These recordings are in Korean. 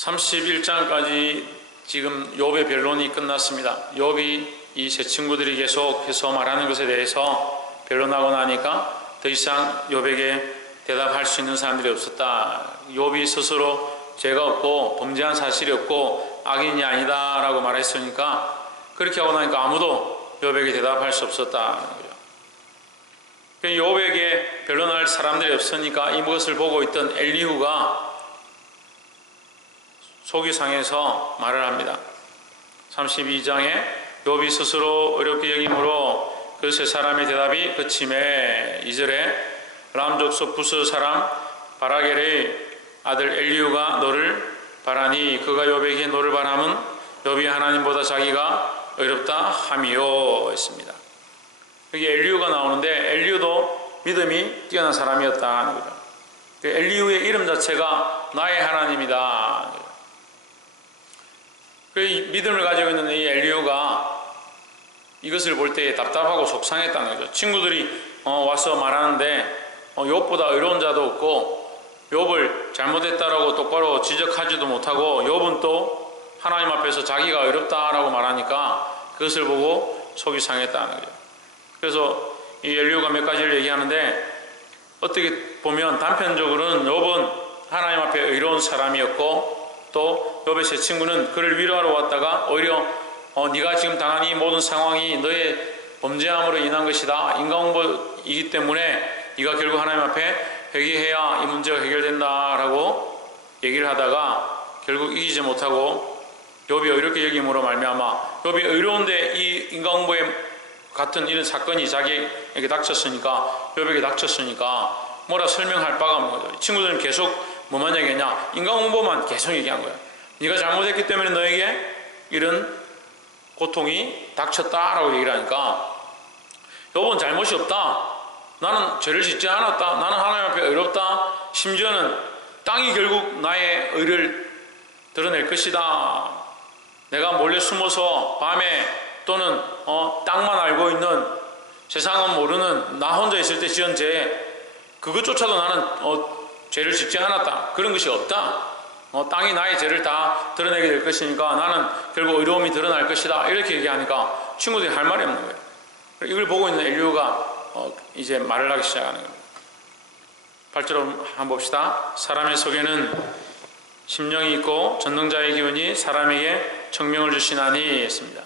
31장까지 지금 욥의 변론이 끝났습니다. 욥이 이 세 친구들이 계속해서 말하는 것에 대해서 변론하고 나니까 더 이상 욥에게 대답할 수 있는 사람들이 없었다. 욥이 스스로 죄가 없고 범죄한 사실이 없고 악인이 아니다 라고 말했으니까, 그렇게 하고 나니까 아무도 욥에게 대답할 수 없었다는 거죠. 욥에게 변론할 사람들이 없으니까 이것을 보고 있던 엘리후가 속이 상해서 말을 합니다. 32장에 욥이 스스로 어렵게 여김으로 그 세 사람의 대답이 그침에 2절에 람 족속 부스 사람 바라겔의 아들 엘리후가 너를 바라니 그가 욥에게 너를 바람은 욥이 하나님보다 자기가 어렵다 함이요 했습니다. 여기 엘리후가 나오는데 엘리후도 믿음이 뛰어난 사람이었다 하는 거죠. 엘리후의 이름 자체가 나의 하나님이다. 그 믿음을 가지고 있는 이 엘리후가 이것을 볼 때 답답하고 속상했다는 거죠. 친구들이 와서 말하는데 욥보다 의로운 자도 없고 욥을 잘못했다라고 똑바로 지적하지도 못하고 욥은 또 하나님 앞에서 자기가 어렵다라고 말하니까 그것을 보고 속이 상했다는 거죠. 그래서 이 엘리후가 몇 가지를 얘기하는데, 어떻게 보면 단편적으로는 욥은 하나님 앞에 의로운 사람이었고 또 욥의 세 친구는 그를 위로하러 왔다가 오히려 네가 지금 당한 이 모든 상황이 너의 범죄함으로 인한 것이다, 인간홍보이기 때문에 네가 결국 하나님 앞에 회개해야 이 문제가 해결된다라고 얘기를 하다가 결국 이기지 못하고 욥이 의롭게 여김으로 말미암아 욥이 의로운데 이 인간홍보에 같은 이런 사건이 자기에게 닥쳤으니까, 욥에게 닥쳤으니까 뭐라 설명할 바가 없는 거죠. 친구들은 계속 뭐만 얘기했냐? 인간홍보만 계속 얘기한 거야. 네가 잘못했기 때문에 너에게 이런 고통이 닥쳤다라고 얘기를 하니까 욥은 잘못이 없다, 나는 죄를 짓지 않았다, 나는 하나님 앞에 의롭다, 심지어는 땅이 결국 나의 의를 드러낼 것이다, 내가 몰래 숨어서 밤에 또는 땅만 알고 있는, 세상은 모르는 나 혼자 있을 때 지은 죄, 그것조차도 나는 죄를 짓지 않았다, 그런 것이 없다, 땅이 나의 죄를 다 드러내게 될 것이니까 나는 결국 의로움이 드러날 것이다, 이렇게 얘기하니까 친구들이 할 말이 없는 거예요. 이걸 보고 있는 엘리후가 이제 말을 하기 시작하는 겁니다. 8절로 한번 봅시다. 사람의 속에는 심령이 있고 전능자의 기운이 사람에게 청명을 주시나니 했습니다.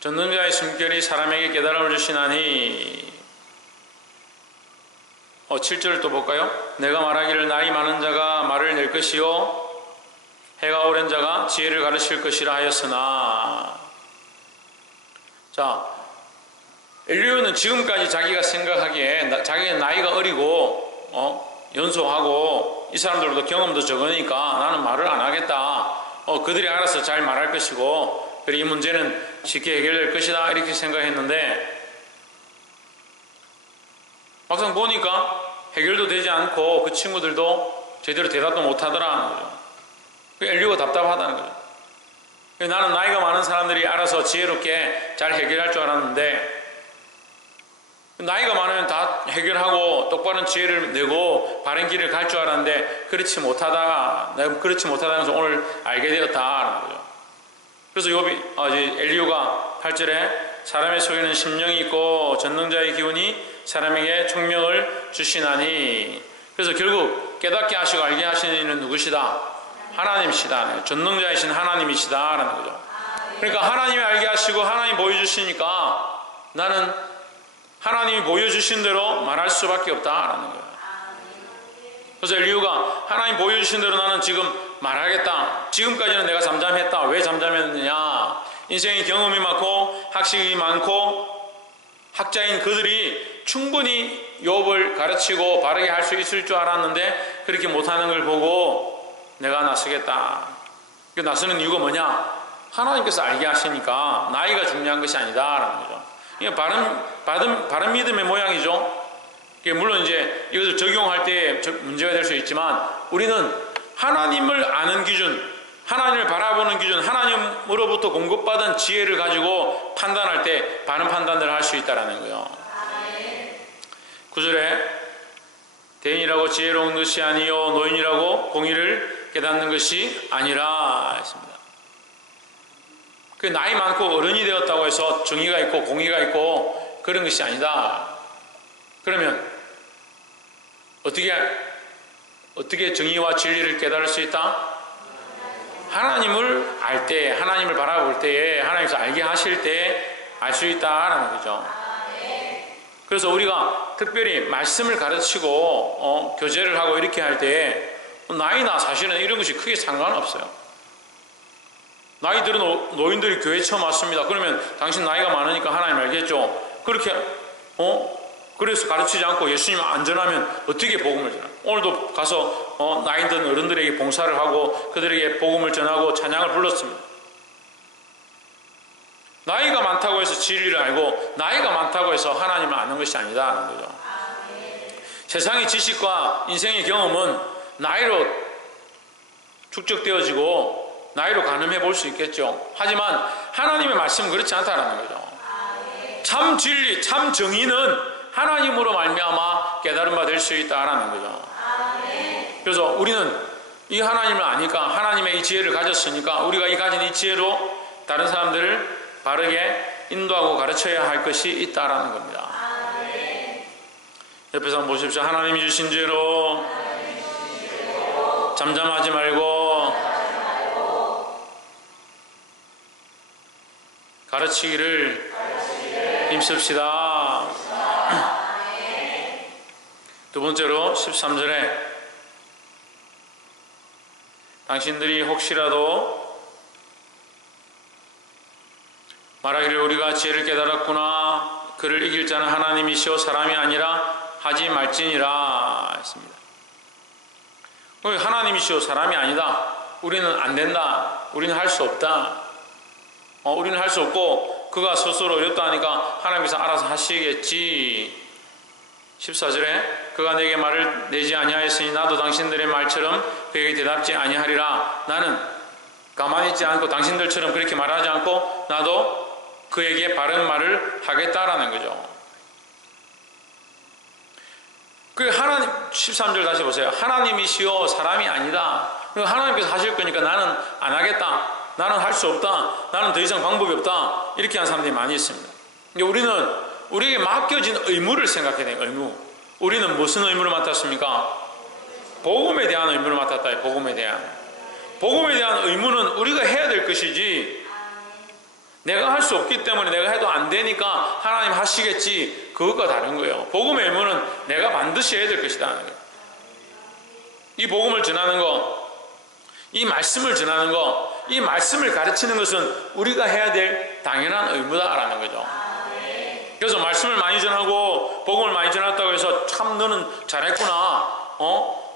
전능자의 숨결이 사람에게 깨달음을 주시나니. 7절을 또 볼까요? 내가 말하기를 나이 많은 자가 말을 낼 것이요 해가 오랜 자가 지혜를 가르칠 것이라 하였으나. 자, 엘리후는 지금까지 자기가 생각하기에 자기가 나이가 어리고 연소하고 이 사람들보다 경험도 적으니까 나는 말을 안 하겠다, 그들이 알아서 잘 말할 것이고 그리고 이 문제는 쉽게 해결될 것이다, 이렇게 생각했는데 막상 보니까 해결도 되지 않고 그 친구들도 제대로 대답도 못하더라는 거죠. 엘리후가 답답하다는 거죠. 나는 나이가 많은 사람들이 알아서 지혜롭게 잘 해결할 줄 알았는데, 나이가 많으면 다 해결하고 똑바른 지혜를 내고 바른 길을 갈 줄 알았는데 그렇지 못하다가, 내가 그렇지 못하다는 것을 오늘 알게 되었다는 거죠. 그래서 엘리후가 8절에 사람의 속에는 심령이 있고 전능자의 기운이 사람에게 청명을 주시나니. 그래서 결국 깨닫게 하시고 알게 하시는 이는 누구시다? 하나님이시다. 전능자이신 하나님이시다라는 거죠. 그러니까 하나님이 알게 하시고 하나님 보여주시니까 나는 하나님이 보여주신 대로 말할 수밖에 없다라는 거예요. 그래서 엘리후가 하나님 보여주신 대로 나는 지금 말하겠다. 지금까지는 내가 잠잠했다. 왜 잠잠했느냐? 인생의 경험이 많고 학식이 많고 학자인 그들이 충분히 욥을 가르치고 바르게 할 수 있을 줄 알았는데 그렇게 못하는 걸 보고 내가 나서겠다. 그 나서는 이유가 뭐냐? 하나님께서 알게 하시니까 나이가 중요한 것이 아니다라는 거죠. 이게 바른 믿음의 모양이죠. 물론 이제 이것을 적용할 때 문제가 될 수 있지만 우리는 하나님을 아는 기준, 하나님을 바라보는 기준, 하나님으로부터 공급받은 지혜를 가지고 판단할 때 바른 판단들을 할 수 있다는 거예요. 9절에 대인이라고 지혜로운 것이 아니요 노인이라고 공의를 깨닫는 것이 아니라 했습니다. 그 나이 많고 어른이 되었다고 해서 정의가 있고 공의가 있고 그런 것이 아니다. 그러면 어떻게 정의와 진리를 깨달을 수 있다? 하나님을 알 때, 하나님을 바라볼 때에, 하나님께서 알게 하실 때 알 수 있다라는 거죠. 그래서 우리가 특별히 말씀을 가르치고 교제를 하고 이렇게 할 때 나이나 사실은 이런 것이 크게 상관없어요. 나이 들은 노인들이 교회 처음 왔습니다. 그러면 당신 나이가 많으니까 하나님 알겠죠? 그렇게 그래서 가르치지 않고 예수님 안전하면 어떻게 복음을 전하? 오늘도 가서 나이 든 어른들에게 봉사를 하고 그들에게 복음을 전하고 찬양을 불렀습니다. 나이가 많다고 해서 진리를 알고 나이가 많다고 해서 하나님을 아는 것이 아니다라는 거죠. 세상의 지식과 인생의 경험은 나이로 축적되어지고 나이로 가늠해 볼 수 있겠죠. 하지만 하나님의 말씀은 그렇지 않다라는 거죠. 참 진리, 참 정의는 하나님으로 말미암아 깨달은 바 될 수 있다라는 거죠. 그래서 우리는 이 하나님을 아니까 하나님의 이 지혜를 가졌으니까 우리가 이 가진 이 지혜로 다른 사람들을 바르게 인도하고 가르쳐야 할 것이 있다라는 겁니다. 옆에서 한번 보십시오. 하나님이 주신 지혜로 잠잠하지 말고 가르치기를 힘씁시다. 두 번째로 13절에 당신들이 혹시라도 말하기를 우리가 지혜를 깨달았구나 그를 이길 자는 하나님이시오 사람이 아니라 하지 말지니라 했습니다. 하나님이시오 사람이 아니다. 우리는 안 된다. 우리는 할 수 없다. 우리는 할 수 없고 그가 스스로 어렵다 하니까 하나님께서 알아서 하시겠지. 14절에 그가 내게 말을 내지 아니하였으니 나도 당신들의 말처럼 그에게 대답지 아니하리라. 나는 가만히 있지 않고 당신들처럼 그렇게 말하지 않고 나도 그에게 바른 말을 하겠다라는 거죠. 그 하나님 13절 다시 보세요. 하나님이시오 사람이 아니다. 하나님께서 하실 거니까 나는 안 하겠다. 나는 할 수 없다. 나는 더 이상 방법이 없다. 이렇게 하는 사람들이 많이 있습니다. 우리는 우리에게 맡겨진 의무를 생각해야 돼요. 의무. 우리는 무슨 의무를 맡았습니까? 복음에 대한 의무를 맡았다. 복음에 대한 의무는 우리가 해야 될 것이지 내가 할 수 없기 때문에 내가 해도 안 되니까 하나님 하시겠지 그것과 다른 거예요. 복음의 의무는 내가 반드시 해야 될 것이다. 이 복음을 전하는 거, 이 말씀을 전하는 거, 이 말씀을 가르치는 것은 우리가 해야 될 당연한 의무다라는 거죠. 그래서 말씀을 많이 전하고 복음을 많이 전했다고 해서 참 너는 잘했구나,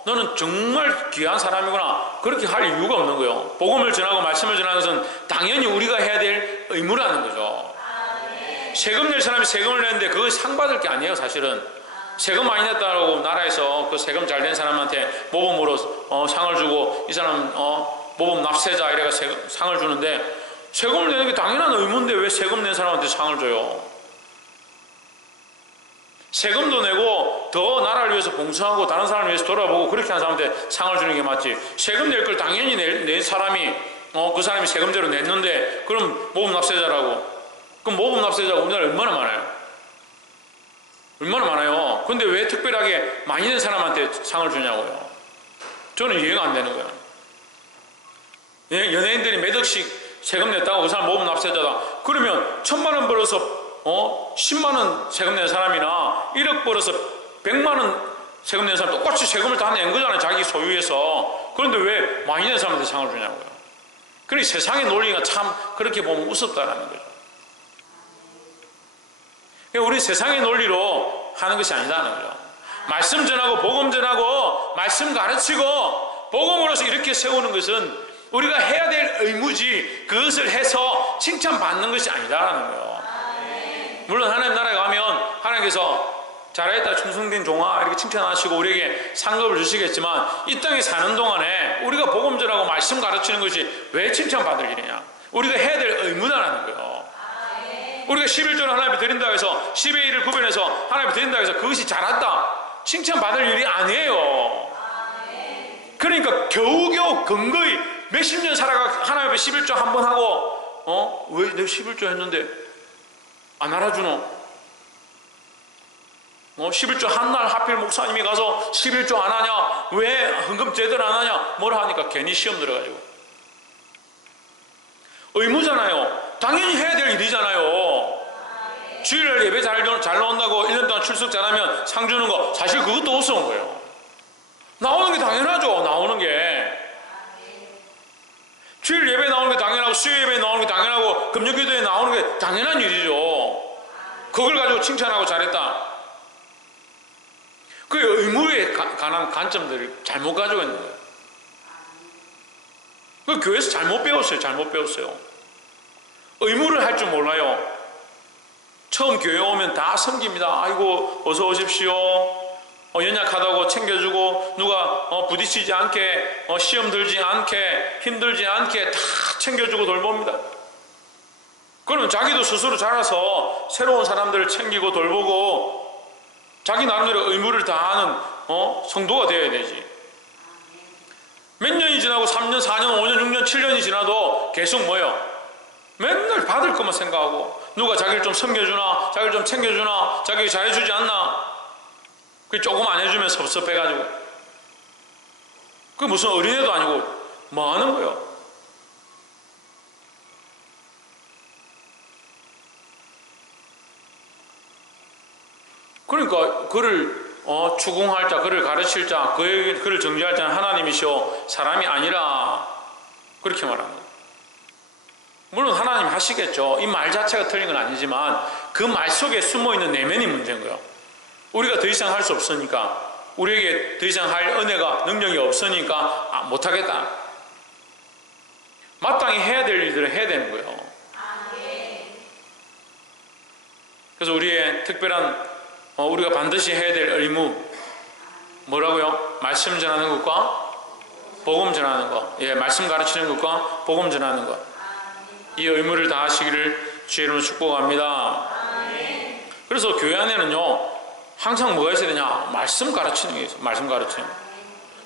너는 정말 귀한 사람이구나 그렇게 할 이유가 없는 거예요. 복음을 전하고 말씀을 전하는 것은 당연히 우리가 해야 될 의무라는 거죠. 세금 낼 사람이 세금을 내는데 그거 상 받을 게 아니에요. 사실은 세금 많이 냈다고 나라에서 그 세금 잘 낸 사람한테 모범으로 상을 주고 이 사람 모범 납세자 이래가 상을 주는데 세금을 내는 게 당연한 의무인데 왜 세금 낸 사람한테 상을 줘요? 세금도 내고 더 나라를 위해서 봉사하고 다른 사람을 위해서 돌아보고 그렇게 하는 사람한테 상을 주는 게 맞지. 세금 낼 걸 당연히 낸 사람이 그 사람이 세금대로 냈는데 그럼 모범 납세자라고. 그럼 모범 납세자가 우리나라에 얼마나 많아요? 얼마나 많아요. 근데 왜 특별하게 많이 낸 사람한테 상을 주냐고요. 저는 이해가 안 되는 거예요. 연예인들이 몇 억씩 세금 냈다고 그 사람 모범 납세자다. 그러면 1,000만 원 벌어서 10만 원 세금 낸 사람이나 1억 벌어서 100만 원 세금 낸 사람 똑같이 세금을 다 낸 거잖아요. 자기 소유해서. 그런데 왜 많이 낸 사람한테 상을 주냐고요. 그러니 세상의 논리가 참 그렇게 보면 우습다라는 거죠. 우리 세상의 논리로 하는 것이 아니다는 거죠. 말씀 전하고 복음 전하고 말씀 가르치고 복음으로서 이렇게 세우는 것은 우리가 해야 될 의무지 그것을 해서 칭찬받는 것이 아니다라는 거예요. 물론 하나님 나라에 가면 하나님께서 잘했다 충성된 종아 이렇게 칭찬하시고 우리에게 상급을 주시겠지만 이 땅에 사는 동안에 우리가 복음 전하고 말씀 가르치는 것이 왜 칭찬받을 일이냐. 우리가 해야 될 의무다라는 거예요. 우리가 11조를 하나님께 드린다고 해서 10의 1을 구별해서 하나님께 드린다고 해서 그것이 잘했다 칭찬받을 일이 아니에요. 그러니까 겨우겨우 근거히 몇십 년 살아가 하나님 앞에 11조 한 번 하고 왜 내가 11조 했는데 안 알아주노? 11조 한 날 하필 목사님이 가서 11조 안 하냐? 왜 헌금 제대로 안 하냐? 뭐라 하니까 괜히 시험 들어가지고. 의무잖아요. 당연히 해야 될 일이잖아요. 주일날 예배 잘 나온다고 1년 동안 출석 잘하면 상 주는 거, 사실 그것도 어서운 거예요. 나오는 게 당연하죠. 나오는 게. 주일 예배 나오는 게 당연하고, 수요 예배 나오는 게 당연하고, 금요기도에 나오는 게 당연한 일이죠. 그걸 가지고 칭찬하고 잘했다. 그 의무에 관한 관점들을 잘못 가지고 있는 거예요. 그 교회에서 잘못 배웠어요. 의무를 할 줄 몰라요. 처음 교회 오면 다 섬깁니다. 아이고 어서 오십시오. 연약하다고 챙겨주고, 누가 부딪히지 않게, 시험 들지 않게, 힘들지 않게 다 챙겨주고 돌봅니다. 그러면 자기도 스스로 자라서 새로운 사람들을 챙기고 돌보고 자기 나름대로 의무를 다하는 성도가 되어야 되지. 몇 년이 지나고 3년, 4년, 5년, 6년, 7년이 지나도 계속 뭐요? 맨날 받을 것만 생각하고, 누가 자기를 좀 섬겨주나, 자기를 좀 챙겨주나, 자기 잘해주지 않나, 그 조금 안 해주면 섭섭해가지고. 그게 무슨 어린애도 아니고 뭐 하는 거예요? 그러니까 그를 추궁할 자, 그를 가르칠 자, 그를 정죄할 자는 하나님이시오, 사람이 아니라, 그렇게 말합니다. 물론 하나님 하시겠죠. 이 말 자체가 틀린 건 아니지만 그 말 속에 숨어있는 내면이 문제인 거예요. 우리가 더 이상 할 수 없으니까, 우리에게 더 이상 할 은혜가, 능력이 없으니까 못하겠다. 마땅히 해야 될 일들을 해야 되는 거예요. 그래서 우리의 특별한 우리가 반드시 해야 될 의무, 뭐라고요? 말씀 전하는 것과 복음 전하는 것. 예, 말씀 가르치는 것과 복음 전하는 것. 이 의무를 다하시기를 주의 이름으로 축복합니다. 그래서 교회 안에는요, 항상 뭐가 있어야 되냐? 말씀 가르치는 게 있어요. 말씀 가르치는 거.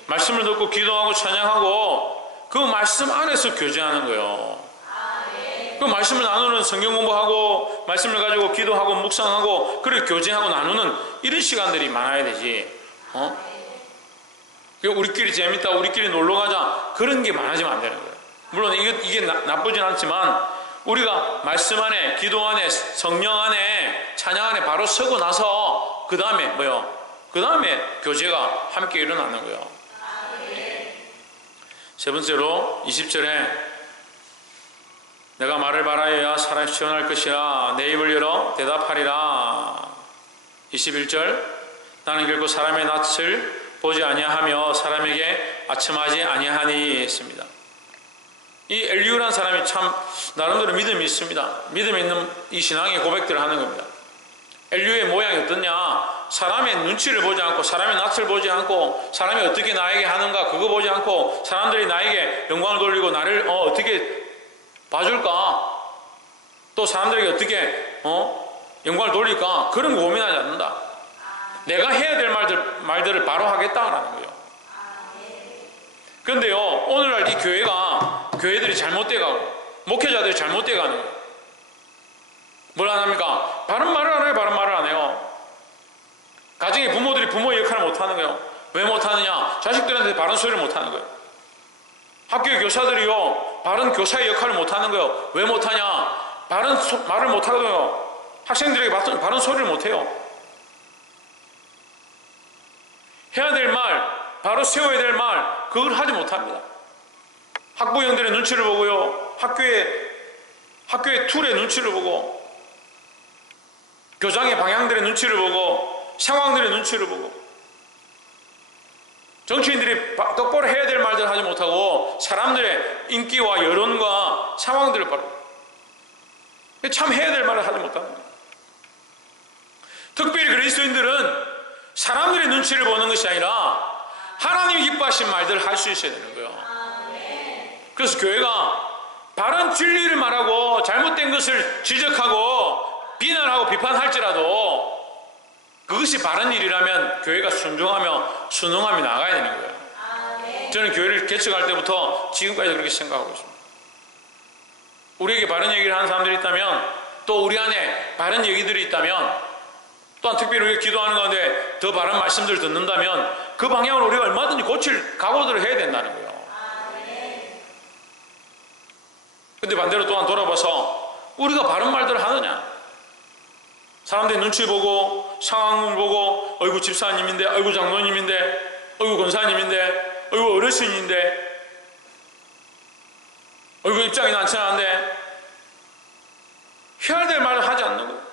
말씀을 듣고 기도하고 찬양하고 그 말씀 안에서 교제하는 거예요. 그 말씀을 나누는, 성경 공부하고 말씀을 가지고 기도하고 묵상하고 그렇게 교제하고 나누는 이런 시간들이 많아야 되지. 우리끼리 재밌다, 우리끼리 놀러가자, 그런 게 많아지면 안 되는 거예요. 물론 이게 나쁘진 않지만, 우리가 말씀 안에, 기도 안에, 성령 안에, 찬양 안에 바로 서고 나서 그 다음에 뭐요? 그 다음에 교제가 함께 일어나는 거예요. 세 번째로 20절에 내가 말을 말하여야 사람이 시원할 것이라 내 입을 열어 대답하리라. 21절 나는 결코 사람의 낯을 보지 아니하며 사람에게 아첨하지 아니하니 했습니다. 이 엘리후라는 사람이 참 나름대로 믿음이 있습니다. 믿음이 있는 이 신앙의 고백들을 하는 겁니다. 엘리후의 모양이 어떻냐? 사람의 눈치를 보지 않고, 사람의 낯을 보지 않고, 사람이 어떻게 나에게 하는가 그거 보지 않고, 사람들이 나에게 영광을 돌리고 나를 어떻게 봐줄까, 또 사람들에게 어떻게 영광을 돌릴까, 그런 거 고민하지 않는다. 내가 해야 될 말들을 바로 하겠다라는 거예요. 그런데요, 오늘날 이 교회들이 잘못돼가고 목회자들이 잘못돼가는 거예요. 뭘 안 합니까? 바른 말을 안 해요. 바른 말을 안 해요. 가정의 부모들이 부모의 역할을 못하는 거예요. 왜 못하느냐? 자식들한테 바른 소리를 못하는 거예요. 학교의 교사들이요, 바른 교사의 역할을 못하는 거예요. 왜 못하냐? 바른 말을 못하고요, 학생들에게 바른 소리를 못해요. 해야 될 말, 바로 세워야 될 말, 그걸 하지 못합니다. 학부형들의 눈치를 보고요, 학교의 툴의 눈치를 보고, 교장의 방향들의 눈치를 보고, 상황들의 눈치를 보고, 정치인들이 똑바로 해야 될 말들을 하지 못하고 사람들의 인기와 여론과 상황들을 바로 참 해야 될 말을 하지 못합니다. 특별히 그리스도인들은 사람들의 눈치를 보는 것이 아니라 하나님이 기뻐하신 말들을 할 수 있어야 되는 거예요. 그래서 교회가 바른 진리를 말하고 잘못된 것을 지적하고 비난하고 비판할지라도 그것이 바른 일이라면 교회가 순종하며 순응하며 나가야 되는 거예요. 저는 교회를 개척할 때부터 지금까지 그렇게 생각하고 있습니다. 우리에게 바른 얘기를 하는 사람들이 있다면, 또 우리 안에 바른 얘기들이 있다면, 또한 특별히 우리가 기도하는 가운데 더 바른 말씀들을 듣는다면 그 방향으로 우리가 얼마든지 고칠 각오들을 해야 된다는 거예요. 근데 반대로 또한 돌아봐서 우리가 바른 말들을 하느냐? 사람들이 눈치 보고 상황을 보고 어이구 집사님인데, 어이구 장로님인데, 어이구 권사님인데, 어이구 어르신인데, 어이구 입장이 난처한데 해야 될 말을 하지 않는 거예요.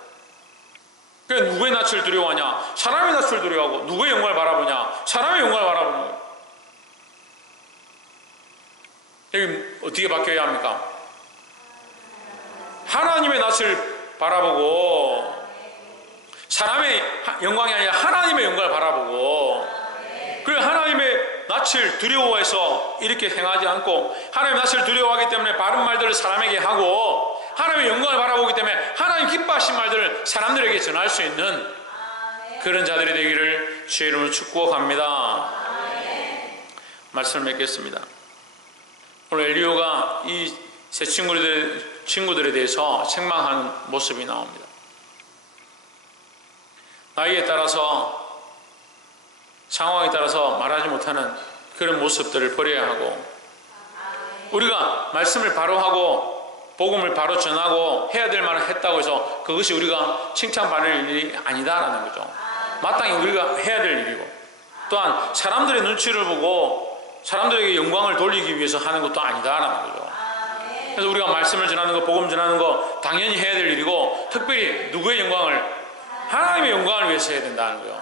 그러니까 누구의 낯을 두려워하냐? 사람의 낯을 두려워하고. 누구의 영광을 바라보냐? 사람의 영광을 바라보는 거예요. 여기 어떻게 바뀌어야 합니까? 하나님의 낯을 바라보고, 사람의 영광이 아니라 하나님의 영광을 바라보고, 그리고 하나님의 낯을 두려워해서 이렇게 행하지 않고, 하나님의 낯을 두려워하기 때문에 바른 말들을 사람에게 하고, 하나님의 영광을 바라보기 때문에 하나님 기뻐하신 말들을 사람들에게 전할 수 있는 그런 자들이 되기를 주의 이름으로 축복합니다. 말씀을 맺겠습니다. 오늘 엘리야가 이 세 친구들에 대해서 책망하는 모습이 나옵니다. 나이에 따라서, 상황에 따라서 말하지 못하는 그런 모습들을 버려야 하고, 우리가 말씀을 바로 하고 복음을 바로 전하고 해야 될 말을 했다고 해서 그것이 우리가 칭찬받을 일이 아니다라는 거죠. 마땅히 우리가 해야 될 일이고, 또한 사람들의 눈치를 보고 사람들에게 영광을 돌리기 위해서 하는 것도 아니다라는 거죠. 그래서 우리가 말씀을 전하는 거, 복음 전하는 거 당연히 해야 될 일이고, 특별히 누구의 영광을? 하나님의 영광을 위해서 해야 된다는 거예요.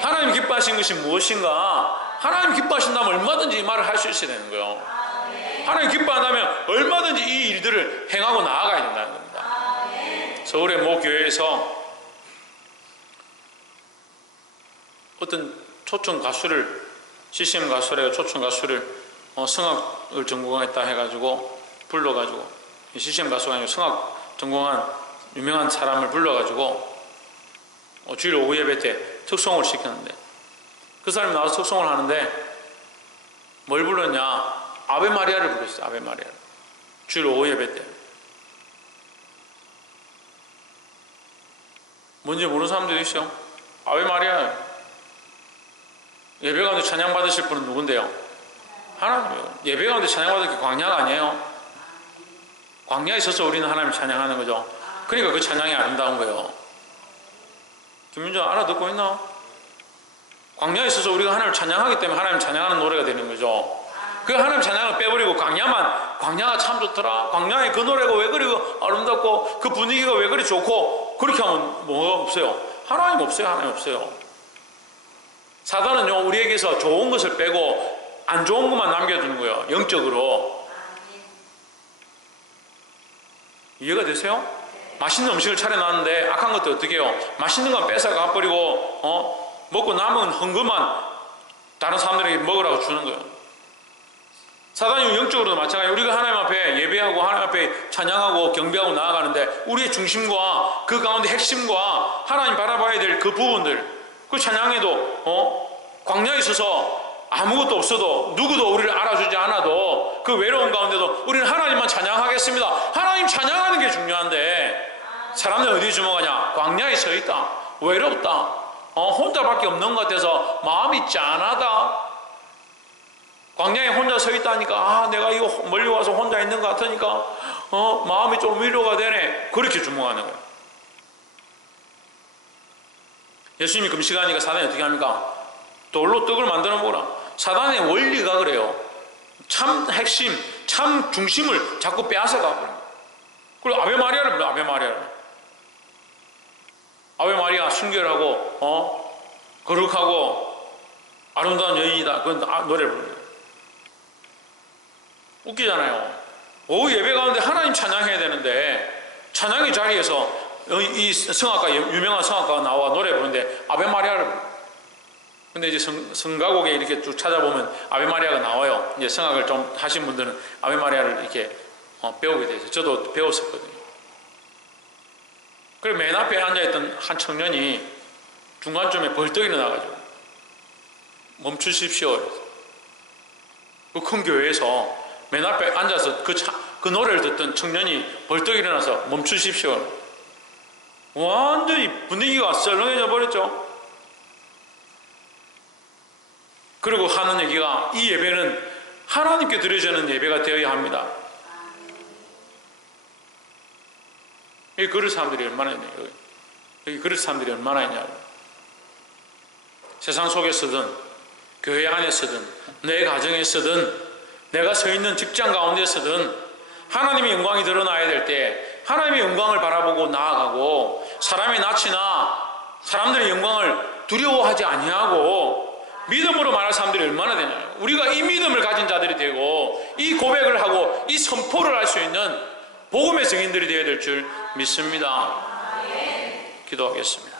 하나님 기뻐하신 것이 무엇인가? 하나님 기뻐하신다면 얼마든지 이 말을 할 수 있어야 되는 거예요. 하나님 기뻐한다면 얼마든지 이 일들을 행하고 나아가야 된다는 겁니다. 서울의 모 교회에서 어떤 초청 가수를, CCM 가수래요. 초청 가수를 성악을 전공했다 해가지고 불러가지고, CCM 가수가 아니고 성악 전공한 유명한 사람을 불러가지고 주일 오후 예배 때 특송을 시켰는데, 그 사람이 나와서 특송을 하는데 뭘 불렀냐? 아베 마리아를 불렀어요. 아베 마리아를. 주일 오후 예배 때. 뭔지 모르는 사람들이 있어요. 아베 마리아. 예배 가운데 찬양 받으실 분은 누군데요? 하나님이에요. 예배 가운데 찬양 받을 게 광야가 아니에요. 광야에 있어서 우리는 하나님을 찬양하는 거죠. 그러니까 그 찬양이 아름다운 거예요. 김민정 알아듣고 있나? 광야에 있어서 우리가 하나님을 찬양하기 때문에 하나님 찬양하는 노래가 되는 거죠. 그 하나님 찬양을 빼버리고 광야가 참 좋더라, 광야의 그 노래가 왜 그리 아름답고 그 분위기가 왜 그리 좋고, 그렇게 하면 뭐가 없어요? 하나님 없어요. 하나님 없어요. 사단은요, 우리에게서 좋은 것을 빼고 안 좋은 것만 남겨두는 거예요. 영적으로. 이해가 되세요? 맛있는 음식을 차려놨는데 악한 것도 어떻게 해요? 맛있는 건 뺏어 가버리고 먹고 남은 헌금만 다른 사람들에게 먹으라고 주는 거예요. 사단이 영적으로도 마찬가지예요. 우리가 하나님 앞에 예배하고 하나님 앞에 찬양하고 경배하고 나아가는데 우리의 중심과 그 가운데 핵심과 하나님 바라봐야 될 그 부분들, 그 찬양에도 광야에 있어서 아무것도 없어도 누구도 우리를 알아주지 않아도 그 외로운 가운데도 우리는 하나님만 찬양하겠습니다. 하나님 찬양하는 게 중요한데 사람들은 어디에 주목하냐? 광야에 서 있다, 외롭다, 혼자밖에 없는 것 같아서 마음이 짠하다. 광야에 혼자 서 있다니까 내가 이거 멀리 와서 혼자 있는 것 같으니까 마음이 좀 위로가 되네. 그렇게 주목하는 거예요. 예수님이 금식하니까 사단이 어떻게 합니까? 돌로 떡을 만들어 먹으라. 사단의 원리가 그래요. 참 핵심, 참 중심을 자꾸 빼앗아가 버려요. 그리고 아베 마리아를 불러. 아베 마리아를. 아베 마리아 순결하고 거룩하고 아름다운 여인이다, 그건 노래를 불러요. 웃기잖아요. 오후 예배 가운데 하나님 찬양해야 되는데 찬양의 자리에서 이 성악가, 유명한 성악가가 나와 노래 부르는데 아베 마리아를 불러요. 근데 이제 성가곡에 이렇게 쭉 찾아보면 아베 마리아가 나와요. 이제 성악을 좀 하신 분들은 아베 마리아를 이렇게 배우게 되죠. 저도 배웠었거든요. 그리고 맨 앞에 앉아있던 한 청년이 중간쯤에 벌떡 일어나가지고 멈추십시오. 그 큰 교회에서 맨 앞에 앉아서 그 노래를 듣던 청년이 벌떡 일어나서 멈추십시오. 완전히 분위기가 썰렁해져 버렸죠. 그리고 하는 얘기가, 이 예배는 하나님께 드려지는 예배가 되어야 합니다. 여기 그럴 사람들이 얼마나 있냐, 여기 그럴 사람들이 얼마나 있냐고. 세상 속에서든 교회 안에서든 내 가정에서든 내가 서 있는 직장 가운데서든 하나님의 영광이 드러나야 될 때 하나님의 영광을 바라보고 나아가고, 사람의 낯이나 사람들의 영광을 두려워하지 아니하고 믿음으로 말할 사람들이 얼마나 되냐요. 우리가 이 믿음을 가진 자들이 되고 이 고백을 하고 이 선포를 할 수 있는 복음의 증인들이 되어야 될 줄 믿습니다. 기도하겠습니다.